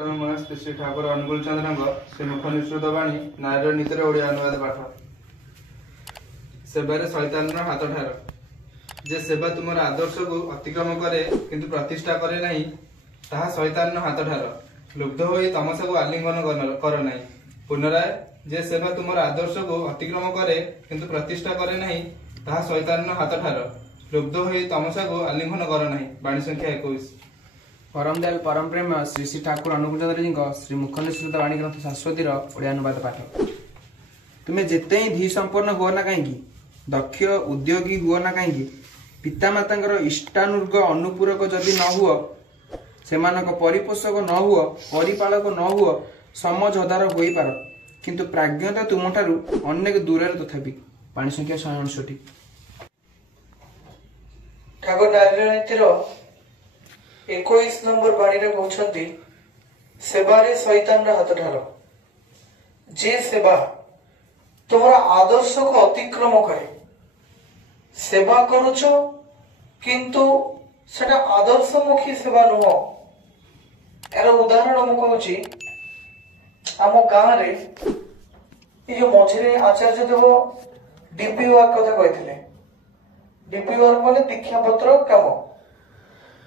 परम श्री श्री ठाकुर अनुकूल चंद्र श्रीमुख निश्रुत बाणी नायर नीतिर ओडिया अनुवाद पाठ सेवारे शैतान हाथ ठार जे सेवा तुम आदर्श को अतिक्रम करे किंतु प्रतिष्ठा करे नहीं ताहा शैतान हाथ ठार लुब्ध होई तमसा को आलिंगन कर नहीं पुनराय जे सेवा तुम आदर्श को अतिक्रम करे किंतु प्रतिष्ठा करे नहीं ताहा शैतान हाथ ठार लुब्ध होई तमसा को आलिंगन कर नहीं। बाणी संख्या 21। परम दयाल परम प्रेम श्री श्री ठाकुर अनुकूल चंद्र जी श्री मुख निश्रुत वाणी ग्रंथ शाश्वती ओडिया अनुवाद पाठ। तुम्हें जिते ही धी संपन्न हुआ ना कहीं दक्ष उद्योगी हुआ ना कहीं पितामाता इष्टानुर्ग अनुपूरक जदि न हुआ से परिपोषक न हुआ परिपालक न हुआ समझदार हो पार किंतु प्राज्ञता तुमठारु अनेक दूर तथापि। पाणी संख्या 169। ठाकुर नारायण 21 नंबर बाणी कहते सेवारे शैतान हाथ ठार जे सेवा तुम्हारा आदर्श को अतिक्रम करे सेवा करुच किंतु सेटा आदर्शमुखी सेवा नुह। यार उदाहरण मुझे आम गाँव रे मझे आचार्य देव डीपी वर्क कथा कहते डीपी वर्क माने दीक्षा पत्र काम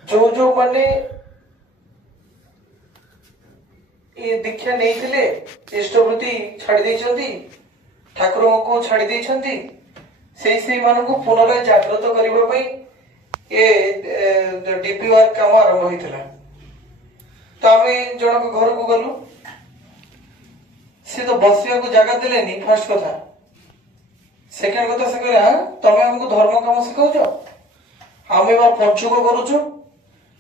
जो जो माने ये दीक्षा नहीं थिले इष्टवृत्ति छाड़ी देइछंती ठाकुर को छाड़ी देइछंती से मान को पुनराय जागृत करबा पई ये डीपी वर्क काम आरंभ होइतला। तो आमे जणक घर को गलु से तो बसिया को जगह देलेनी फर्स्ट कथा। सेकंड कथा से कहले हां तमे हमको धर्म काम सिखाउछ आमे बा पंचुक करूछु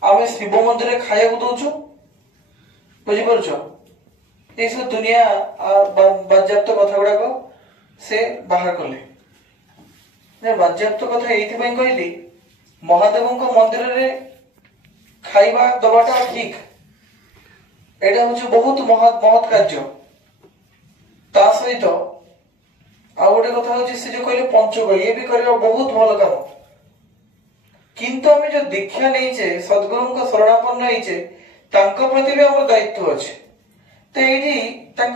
आमे शिव मंदिर खाया को दउछु बुझी पारुछ ये सब दुनिया बाज्याप्त कथा गुड़ा को से बाहर कले बाज्याप्त कथा एइथि पई कहली महादेव को मंदिर रे खाइबा दबाटा ठीक एटा होछ बहुत महत कार्य ता सहित आ गोटे कथा होछ से जो कहले पंचुक ये भी करबा बहुत भल काम किंतु आम जो दीक्षा नहीं सद्गुरु शरणापन्न प्रति भी आम दायित्व अच्छे। तो ये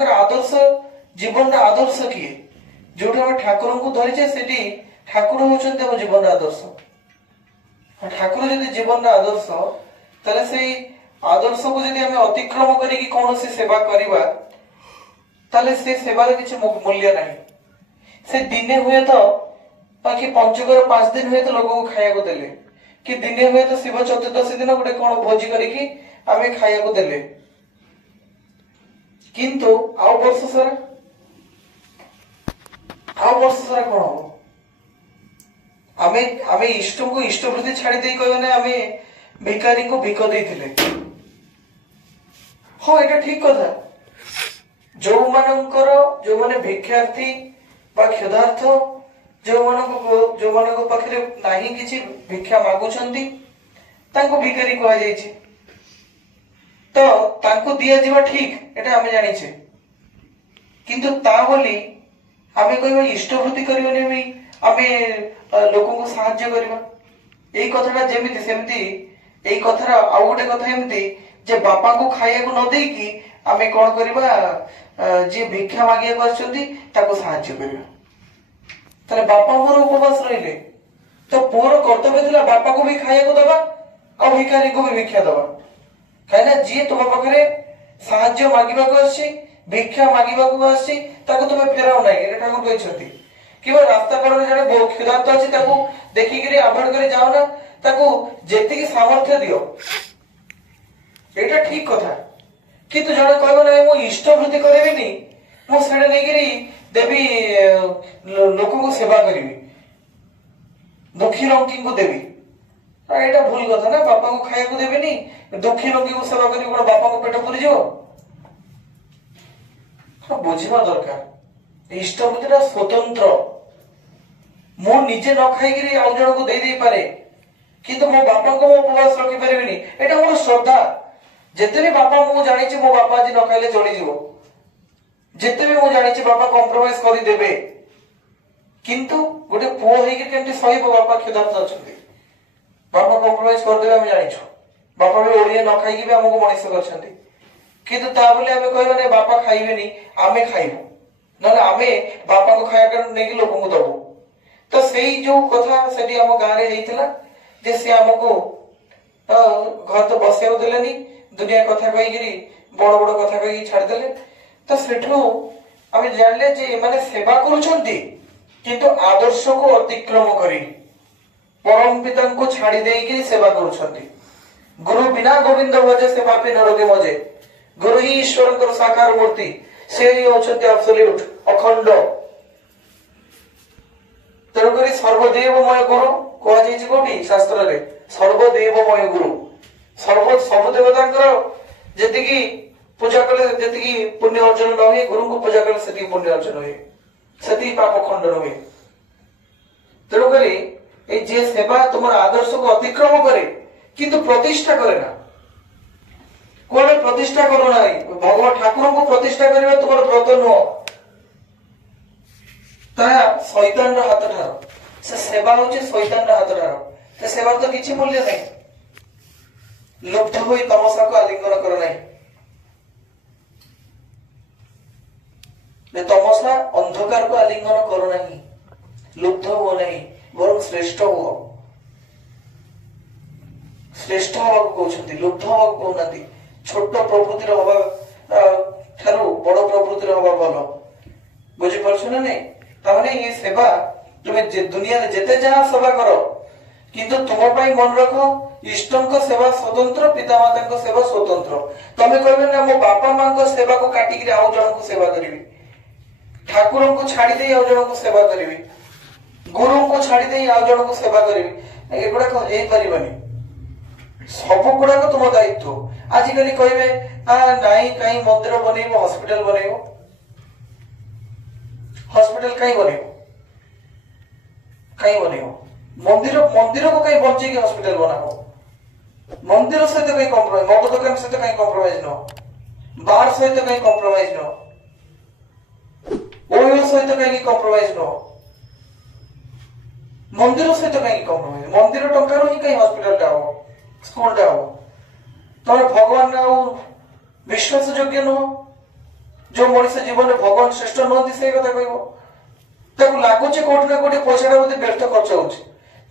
आदर्श जीवन आदर्श किए जो ठाकुर को धरीचे से ठाकुर होम जीवन आदर्श ठाकुर जब जीवन आदर्श ताले से आदर्श को जब आम अतिक्रम करी कौन सेवा करवा ताले से सेवार किसी मूल्य नहीं। से दिने हुए तो बाकी पंचुकर 5 दिन हुए तो लोगों को खाया को देले कि दिने हुए तो शिव चतुर्दशी दिन गोटे कौन भोजी करिकी आमे खाया को देले किंतु आउ वर्ष सारा कौन हो आमे आमे इष्ट को इष्टवृत्ति छाड़ी दे कहबे ना आमे भिखारी को भिख देइथिले। हाँ एटा ठीक कथा जो माने भिक्षार्थी बा क्षुधार्थ जो मानक पाखरे नाही किछि भिक्षा मागुछंती तांको भिखारी कहा जायछि तो तांको दिया जीवा ठीक एटा हमें जानि छे किंतु ता बोली हमें कहबा इष्टवृत्ति करबनी भी हमें लोगों को सहाय्य करबा एई कथाटा जेमिति सेमिति एई कथार आ गोटे कथा एमिति जे बापा को खाइया को न देकी हमें कोन करबा जे भिक्षा मागिया को आछंती ताको सहाय्य करबा ताले बापा मोर उपवास रहिले तो पुअर कर्तव्य थिला बापा को भी खाइया को दबा और भिखारी को भी भिक्षा दबा कहिना जी तुम पाखरे सहाय्य मागिबा को आसी भिक्षा मागिबा को आसी ताको तुमे फेराव नाही एटा ठाकुर कहिसथि किबा रास्ता कड़े जने बहुत क्षुधार्त अछि ताको देखि गिरी अवॉइड करी जाओ ना ताको जेतिकी सामर्थ्य दियो एटा ठीक कथा किंतु जने कहबो नै मो इष्टवृत्ति करेबिनी मो सेडे नै गिरी देवी लोगों को सेवा करी दुखी रंगी को देवी एटा भूल कथा ना बापा को खाया को देवी नहीं दुखी रंगी को सेवा करी बापा को पेट पुरी जाओ बुझा दरकार इष्टवृत्ति स्वतंत्र मो निजे न खाई आउ जन को दे पारे किंतु मो बापा को मो उपवास रखी पारे एटा मोर श्रद्धा जिते भी बापा मु जानी मो बापा आज न खाइले चली जीवो जिते भी मु जानी बापा कॉम्प्रोमाइज कर देबे किंतु गोटे पुओ होइके केमति सहिबो बापा क्षुधार्त अछंती बापा कॉम्प्रोमाइज कर देबे हम जानिछु बापा भी ओडिया न खाइके भी हमको मनीष करछंती କିନ୍ତୁ ତା ବୋଲି ଆମେ କହିବା ନାଇଁ ବାପା ଖାଇବେନି ଆମେ ଖାଇବୁ, ନହେଲେ ଆମେ ବାପାଙ୍କ ଖାଇବା ନେଇକି ଲୋକଙ୍କୁ ଦବୁ। ତ ସେଇ ଯୋଉ କଥା ସେଠି ଆମ ଗାଁରେ ହେଇଥିଲା ଯେ ସେ ଆମକୁ ଘର ତ ବସେଇବାକୁ ଦେଲେନି, ଦୁନିଆ କଥା କହିକିରି ବଡ ବଡ କଥା କହିକି ଛାଡିଦେଲେ। ତ ସେଠୁ ଆମେ ଜାଣିଲେ ଯେ ଏମାନେ ସେବା କରୁଛନ୍ତି କିନ୍ତୁ ଆଦର୍ଶକୁ ଅତିକ୍ରମ କରି ପରମ ପିତାଙ୍କୁ ଛାଡି ଦେଇକି ସେବା କରୁଛନ୍ତି। ଗୁରୁ ବିନା ଗୋବିନ୍ଦ ଭଜେ ସେ ପାପୀ ନରକେ ମଜେ। ଗୁରୁ ହିଁ ଈଶ୍ୱରଙ୍କର ସାକାର ମୂର୍ତ୍ତି, ସେ ହିଁ ଅଛନ୍ତି ଆବସଲ୍ୟୁଟ ଅଖଣ୍ଡ। ତେଣୁକରି ସର୍ବଦେବମୟ ଗୁରୁ କୁହାଯାଇଛି କୋଉଠି ଶାସ୍ତ୍ରରେ, ସର୍ବଦେବମୟ ଗୁରୁ। ସବୁ ଦେବତାଙ୍କର ଯେତିକି ପୂଜା କଲେ ଯେତିକି ପୁଣ୍ୟ ଅର୍ଜନ ନ ହୁଏ, ଗୁରୁଙ୍କୁ ପୂଜା କଲେ ସେତିକି ପୁଣ୍ୟ ଅର୍ଜନ ହୁଏ, ସେତିକି ପାପ ଖଣ୍ଡନ ହୁଏ। ତେଣୁକରି এই যে সেবা তোমার আদর্শকে অতিক্রম করে কিন্তু প্রতিষ্ঠা করে না, কোন প্রতিষ্ঠা করো নাই, ভগবান ঠাকুরଙ୍କୁ প্রতিষ্ঠা କରିବା তোমার ব্রত নয়, তাহা শয়তানର হাত ଠାର। ସେ ସେବା ହଉଛି ଶୈତାନର ହାତ ଠାର। ସେ ସେବାର ତ କିଛି ମୂଲ୍ୟ ନାହିଁ। ଲୁବ୍ଧ ହୋଇ ତମସାକୁ ଆଲିଙ୍ଗନ କର ନାହିଁ। ତମସା ଅନ୍ଧକାରକୁ ଆଲିଙ୍ଗନ କର ନାହିଁ, ଲୁବ୍ଧ ହୁଅ ନାହିଁ, ବରଂ ଶ୍ରେଷ୍ଠ ହୁଅ। ଶ୍ରେଷ୍ଠ ହବାକୁ କହୁଛନ୍ତି, ଲୁବ୍ଧ ହବାକୁ କହୁନାହାନ୍ତି। ଛୋଟ ପ୍ରକୃତିର ହବା ଠାରୁ ବଡ ପ୍ରକୃତିର ହବା ଭଲ। ବୁଝିପାରୁଛ ନା ନାଇଁ? ତାମାନେ ଏ ସେବା তুমি দুনিয়াରେ ଯେତେ ଯାହା ସେବା କର, କିନ୍ତୁ ତୁମ ପାଇଁ ମନେ ରଖ ଇଷ୍ଟଙ୍କ ସେବା ସ୍ୱତନ୍ତ୍ର, ପିତାମାତାଙ୍କ ସେବା ସ୍ୱତନ୍ତ୍ର। ତମେ କହିବେ ନା ମୋ ବାପା ମାଙ୍କ ସେବାକୁ କାଟିକିରି ଆଉ ଜଣଙ୍କୁ ସେବା କରିବି, ଠାକୁରଙ୍କୁ ଛାଡି ଦେଇ ଆଉ ଜଣଙ୍କୁ ସେବା କରିବି, ଗୁରୁଙ୍କୁ ଛାଡି ଦେଇ ଆଉ ଜଣଙ୍କୁ ସେବା କରିବି, ଏଗୁଡାକ ହେଇପାରିବନି। ସବୁ ଗୁଡାକ ତୁମ ଦାୟିତ୍ୱ। ଆଜିକାଲି କହିବେ ନାଇଁ କାହିଁ ମନ୍ଦିର ବନେଇବ, ହସ୍ପିଟାଲ ବନେଇବ। ହସ୍ପିଟାଲ କାହିଁ ବନେଇବ, କାହିଁ ବନେଇବ? ମନ୍ଦିରକୁ କାହିଁ ବଞ୍ଚେଇକି ହସ୍ପିଟାଲ ବନାବ? ମନ୍ଦିର ସହିତ କାହିଁ କମ୍ପ୍ରମାଇଜ, ମଦ ଦୋକାନ ସହିତ କାହିଁ କମ୍ପ୍ରମାଇଜ ନୁହ, ବାର ସହିତ କାହିଁ କମ୍ପ୍ରମାଇଜ ନୁହ, ଓୟ ସହିତ କାହିଁକି କମ୍ପ୍ରମାଇଜ ନୁହ, ମନ୍ଦିର ସହିତ କାହିଁକି କମ୍ପ୍ରମାଇଜ? ମନ୍ଦିର ଟଙ୍କାରୁ ହିଁ କାହିଁ ହସ୍ପିଟାଲଟା ହବ, ସ୍କୁଲଟା ହବ? ତମେ ଭଗବାନ ଆଉ ବିଶ୍ୱାସ ଯୋଗ୍ୟ ନୁହ। ଯୋଉ ମଣିଷ ଜୀବନରେ ଭଗବାନ ଶ୍ରେଷ୍ଠ ନୁହନ୍ତି ସେଇ କଥା କହିବ। ତାକୁ ଲାଗୁଛି କୋଉଠି ନା କୋଉଠି ପଇସାଟା ବୋଧେ ବ୍ୟର୍ଥ ଖର୍ଚ୍ଚ ହଉଛି।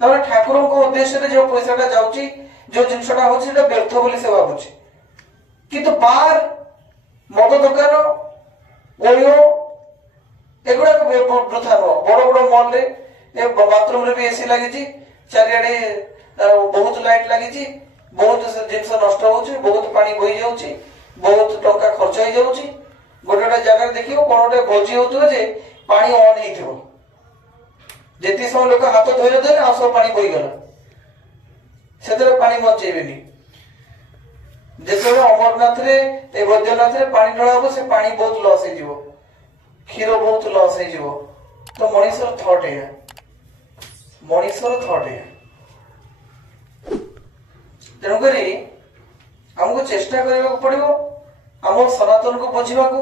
ତାପରେ ଠାକୁରଙ୍କ ଉଦ୍ଦେଶ୍ୟରେ ଯୋଉ ପଇସାଟା ଯାଉଛି, ଯୋଉ ଜିନିଷଟା ହଉଛି ସେଟା ବ୍ୟର୍ଥ ବୋଲି ସେ ଭାବୁଛି। କିନ୍ତୁ ବାର, ମଦ ଦୋକାନ, ଓୟ ଏଗୁଡାକ ବୃଥା ନୁହଁ। ବଡ ବଡ ମଲରେ ବାଥରୁମରେ ବି ଏସି ଲାଗିଛି, ଚାରିଆଡେ ବହୁତ ଲାଇଟ ଲାଗିଛି, ବହୁତ ଜିନିଷ ନଷ୍ଟ ହଉଛି, ବହୁତ ପାଣି ବୋହି ଯାଉଛି, ବହୁତ ଟଙ୍କା ଖର୍ଚ୍ଚ ହେଇଯାଉଛି। ଗୋଟେ ଗୋଟେ ଜାଗାରେ ଦେଖିବ କଣ ଗୋଟେ ଭୋଜି ହଉଥିବ ଯେ ପାଣି ଅନ୍ ହେଇଥିବ, ଯେତିକି ସମୟ ଲୋକ ହାତ ଧୋଇଲେ ଧୋଇଲେ ଆଉ ସବୁ ପାଣି ବୋହିଗଲା, ସେଥିରେ ପାଣି ବଞ୍ଚେଇବେନି। ଯେତେବେଳେ ଅମରନାଥରେ ଏ ବୈଦ୍ୟନାଥରେ ପାଣି ଢଳା ହବ, ସେ ପାଣି ବହୁତ ଲସ୍ ହେଇଯିବ, କ୍ଷୀର ବହୁତ ଲସ୍ ହେଇଯିବ। ତ ମଣିଷର ଥଟ୍ ଏଇଆ, ମଣିଷର ଥଟ୍ ଏଇଆ। ତେଣୁକରି ଆମକୁ ଚେଷ୍ଟା କରିବାକୁ ପଡିବ ଆମ ସନାତନକୁ ବୁଝିବାକୁ,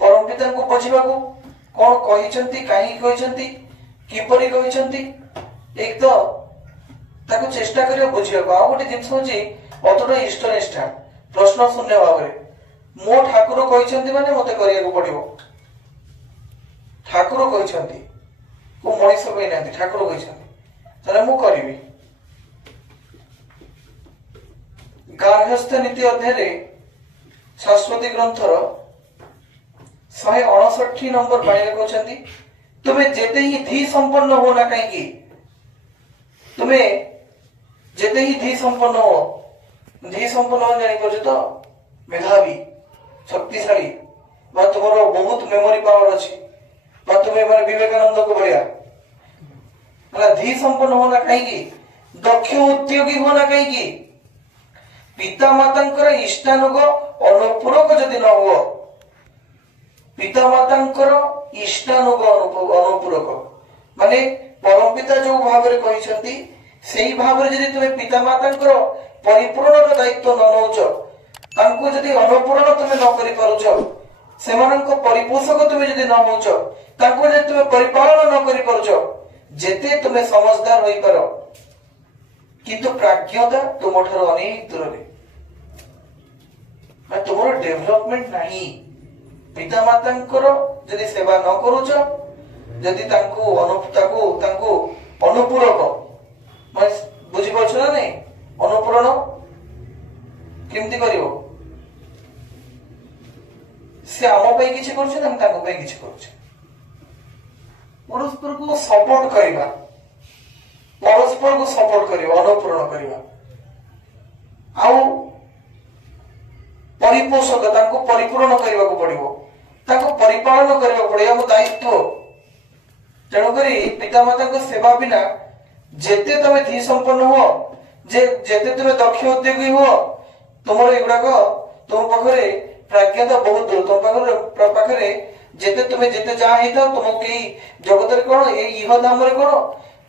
ପରମ ପିତାଙ୍କୁ ବୁଝିବାକୁ, କଣ କହିଛନ୍ତି, କାହିଁକି କହିଛନ୍ତି, କିପରି କହିଛନ୍ତି, ଏକ ତ ତାକୁ ଚେଷ୍ଟା କରିବା ବୁଝିବାକୁ। ଆଉ ଗୋଟେ ଜିନିଷ ହଉଛି ଅତୁଟ ଇଷ୍ଟ ନିଷ୍ଠା, ପ୍ରଶ୍ନ ଶୂନ୍ୟ ଭାବରେ। ମୋ ଠାକୁର କହିଛନ୍ତି ମାନେ ମତେ କରିବାକୁ ପଡିବ। ଠାକୁର କହିଛନ୍ତି, କୋଉ ମଣିଷ କହିନାହାନ୍ତି, ଠାକୁର କହିଛନ୍ତି, ତାହେଲେ ମୁଁ କରିବି। ଗାର୍ହସ୍ଥ୍ୟ ନୀତି ଅଧ୍ୟାୟରେ ଶାଶ୍ୱତୀ ଗ୍ରନ୍ଥର 159 ନମ୍ବର ବାଣୀରେ କହୁଛନ୍ତି, ତୁମେ ଯେତେ ହିଁ ଧୀ ସମ୍ପନ୍ନ ହୁଅ ନା କାହିଁକି, ତୁମେ ଯେତେ ହିଁ ଧୀ ସମ୍ପନ୍ନ ହୁଅ, ଧୀ ସମ୍ପନ୍ନ ହୁଅ ଜାଣିପାରୁଛ ତ, ମେଧାବୀ, ଶକ୍ତିଶାଳୀ, ବା ତୁମର ବହୁତ ମେମୋରି ପାୱାର ଅଛି, ବା ତୁମେ ମାନେ ବିବେକାନନ୍ଦଙ୍କ ଭଳିଆ ହେଲା, ଧୀ ସମ୍ପନ୍ନ ହୁଅ ନା କାହିଁକି, ଦକ୍ଷ ଉଦ୍ୟୋଗୀ ହୁଅ ନା କାହିଁକି, ପିତାମାତାଙ୍କର ଇଷ୍ଟାନୁଗ ଅନୁପୂରକ ଯଦି ନ ହୁଅ, ପିତାମାତାଙ୍କର ଇଷ୍ଟାନୁଗ ଅନୁପୂରକ ମାନେ ପରମ ପିତା ଯୋଉ ଭାବରେ କହିଛନ୍ତି ସେଇ ଭାବରେ ଯଦି ତୁମେ ପିତାମାତାଙ୍କର ପରିପୂର୍ଣର ଦାୟିତ୍ୱ ନ ନଉଛ, ତାଙ୍କୁ ଯଦି ଅନୁପୂରଣ ତୁମେ ନ କରିପାରୁଛ, ସେମାନଙ୍କ ପରିପୋଷକ ତୁମେ ଯଦି ନ ହଉଛ, ତାଙ୍କୁ ଯଦି ତୁମେ ପରିପାଳନ ନ କରିପାରୁଛ, ଯେତେ ତୁମେ ସମଝଦାର ହୋଇପାର, କିନ୍ତୁ ପ୍ରାଜ୍ଞତା ତୁମଠାରୁ ଅନେକ ଦୂରରେ। तुमर डेभलपमेंट नहीं पिता मातांकर जदि सेवा न करूछ जदि तांको अनुपूरक मैं बुझी पाछ ना नहीं अनुपूरण केमती करिवो से आम पे किछि करूछ ना तांको पे किछि करूछ परस्पर को सपोर्ट करिवा परस्पर को सपोर्ट करिवा अनुपूरण करिवा आउ परिपोषक तांको परिपूर्ण करने को पड़िबो तांको परिपालन करने को पड़िबो हम दायित्व तेणु करी पिता माता को सेवा बिना जेते तमे धी संपन्न हो जेते तुमे दक्ष उद्योगी हो तुमर एगुड़ाक तुम पाखरे प्राज्ञता बहुत दूर तुम पाखरे जेते तुमे जेते जा हेता तुमको केही जगत रे कोन ए इह धाम रे कोन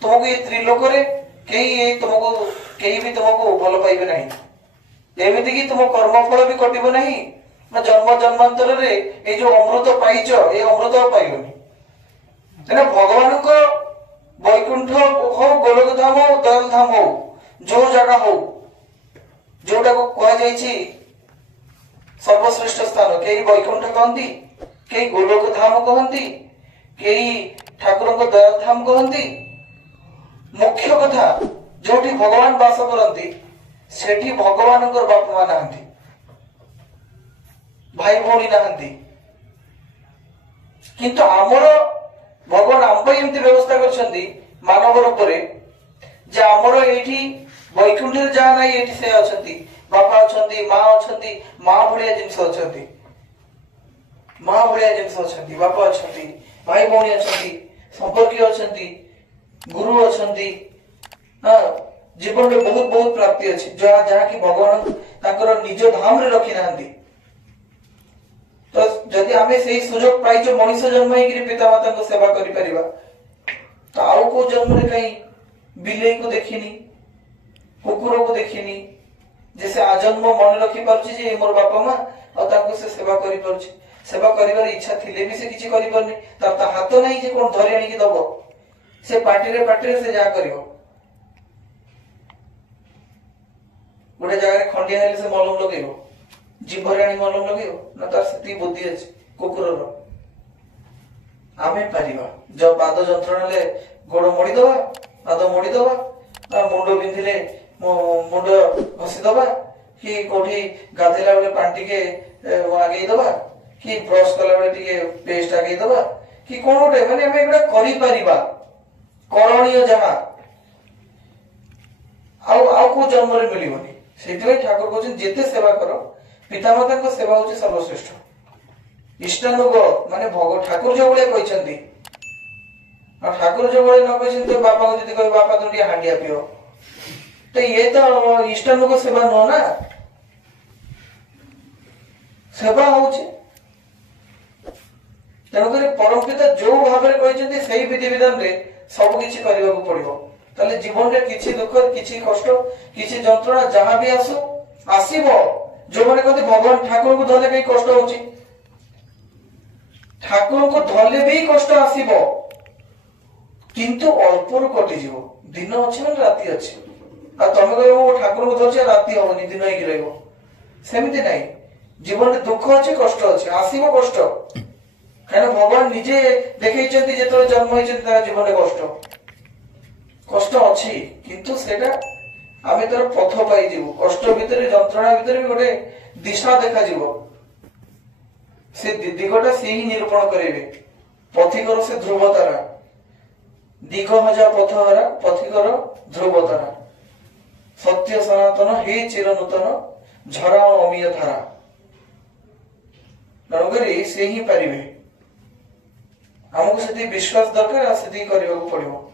तुमको ए त्रिलोक रे केही तुमको केही भी तुमको भल पाइबे नहीं एमिति कि तुम कर्मफल भी कटिबो नहीं जन्म जन्मांतर रे ए जो अमृत पाइच ए अमृत पाइबनी तेना भगवान को वैकुंठ हो गोलोक धाम हो दयाल धाम हो जो जगह हो जोटा को कहा जाइछि सर्वश्रेष्ठ स्थान कई वैकुंठ कहती कई गोलोक धाम कहती कई ठाकुर को दयाल धाम कहती मुख्य कथा जोटी भगवान वास करती सेठी भगवान बाप मां नाहंती भाई भौणी नाहंती किंतु आमर भगवान आम एमती व्यवस्था करछंती मानव रूप जे आमर एठी वैकुंठ जहाँ ना एठी से अछंती बापा अछंती माँ भलिया जिनस अछंती माँ भलिया जिनस अछंती बापा अछंती भाई भौणी अछंती संपर्क अछंती गुरु अछंती हां जीवन में बहुत बहुत प्राप्ति अच्छी जहाँ जहाँ की भगवान ताकर निज धाम रे रखी नांती तो जदि आमे सेही सुजोग पाइछ मनुष्य जन्म हेकि पिता माता को सेवा करि परिबा तो आउ को जन्म रे कहीं बिलेई को देखिनी कुकुर को देखिनी जैसे आजन्म मन रखी पारछि जे मोर बापा मां और ताको से सेवा करि पारछि सेवा करिवार इच्छा थिले भी से किछि करि परनी ता हाथ नाही जे कोन धरि आनी कि दबो से पार्टी रे से जा करिवो गोटे जगह खंडिया हेले से मलम लगेबो जीभरे आनी मलम लगेबो ना तार सेती बुद्धि अछि कुकुरर आमे परिबा जो पाद जंत्रणा ले गोड़ मोड़ी दबा पाद मोड़ी दबा मुंड बिंधिले मुंड घसी दबा कि कोठी गाधेला बेले पांटी के आगे दबा कि ब्रश कला बेले टिके पेस्ट आगे दबा कि कोन गोटे माने हमें एटा करि परिबा करणीय जहा आउ को जन्म रे मिलिबनी सेते ठाकुर कहते जेते सेवा करो पिता माता को सेवा होची सर्वश्रेष्ठ इष्टानुग माने भगवान ठाकुर जो बळे कहछंती आ ठाकुर जो बळे न कहछंती बापा को जदी कहि बापा तो टिया हांडिया पियो तो ये तो इष्टानुग सेवा न ना सेवा होची तेणुकर परम पिता जो भाव रे कहछंती सही विधि विधान रे सब किछि करबा को पड़िबो ताले जीवन रे किछि दुख किछि कष्ट किछि जंत्रणा जहां भी आसीबो जो माने कहते भगवान ठाकुर को धले कई कष्ट होची ठाकुर को धले भी कष्ट आसीबो किंतु अल्पर कटि जीवो दिन अछि न राति अछि आ तमे कहबो ठाकुर को धरछ राति होनी दिन ही रहबो सेमिति नाही जीवन रे दुख अछि कष्ट अछि आसीबो कष्ट काहे भगवान निजे देखैछंती जेतो जन्म होइछंती ता जीवन रे कष्ट अछि किंतु सेटा आमे तर पथ पाई जीवो कष्ट भितरे जंत्रणा भितरे भी गोटे दिशा देखा जीवो से दिगटा से ही निरूपण करेबे पथिकर से ध्रुव तारा दिग हजा पथहरा पथिकर ध्रुव तारा सत्य सनातन हे चिर नूतन झरा अमीय धारा नरगरी से ही पारिबे हमको सेति विश्वास दरकार आ सेति करबा को पड़िबो।